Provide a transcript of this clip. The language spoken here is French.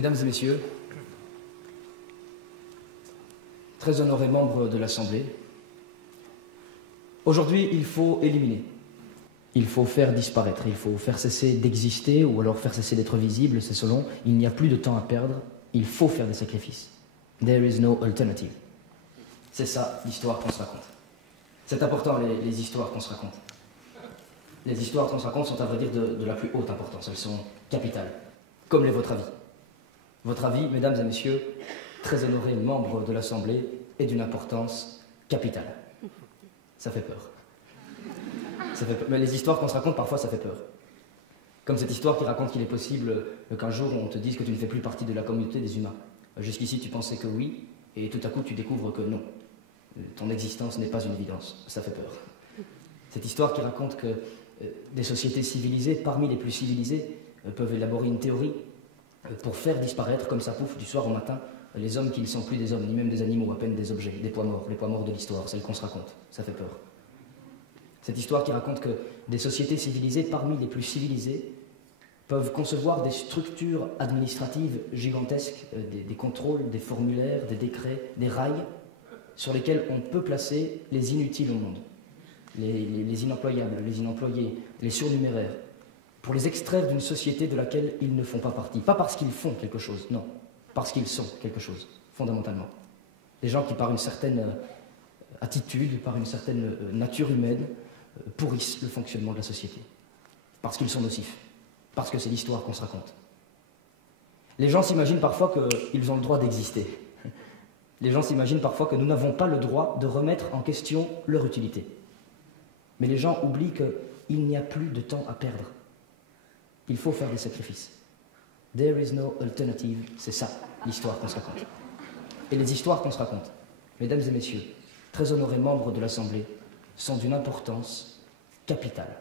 Mesdames et messieurs, très honorés membres de l'Assemblée, aujourd'hui il faut éliminer, il faut faire disparaître, il faut faire cesser d'exister ou alors faire cesser d'être visible, c'est selon, il n'y a plus de temps à perdre, il faut faire des sacrifices. There is no alternative. C'est ça l'histoire qu'on se raconte. C'est important les histoires qu'on se raconte. Les histoires qu'on se raconte sont à vrai dire de la plus haute importance, elles sont capitales, comme l'est votre avis. Votre avis, mesdames et messieurs, très honorés membres de l'Assemblée, est d'une importance capitale. Ça fait peur. Ça fait peur. Mais les histoires qu'on se raconte, parfois, ça fait peur. Comme cette histoire qui raconte qu'il est possible qu'un jour on te dise que tu ne fais plus partie de la communauté des humains. Jusqu'ici, tu pensais que oui, et tout à coup, tu découvres que non. Ton existence n'est pas une évidence. Ça fait peur. Cette histoire qui raconte que des sociétés civilisées, parmi les plus civilisées, peuvent élaborer une théorie pour faire disparaître, comme ça pouf, du soir au matin, les hommes qui ne sont plus des hommes, ni même des animaux, à peine des objets, des poids morts, les poids morts de l'histoire, celles qu'on se raconte. Ça fait peur. Cette histoire qui raconte que des sociétés civilisées, parmi les plus civilisées, peuvent concevoir des structures administratives gigantesques, des contrôles, des formulaires, des décrets, des rails, sur lesquels on peut placer les inutiles au monde, les inemployables, les inemployés, les surnuméraires, pour les extraire d'une société de laquelle ils ne font pas partie. Pas parce qu'ils font quelque chose, non, parce qu'ils sont quelque chose, fondamentalement. Des gens qui, par une certaine attitude, par une certaine nature humaine, pourrissent le fonctionnement de la société. Parce qu'ils sont nocifs, parce que c'est l'histoire qu'on se raconte. Les gens s'imaginent parfois qu'ils ont le droit d'exister. Les gens s'imaginent parfois que nous n'avons pas le droit de remettre en question leur utilité. Mais les gens oublient qu'il n'y a plus de temps à perdre. Il faut faire des sacrifices. There is no alternative, c'est ça, l'histoire qu'on se raconte. Et les histoires qu'on se raconte, mesdames et messieurs, très honorés membres de l'Assemblée, sont d'une importance capitale.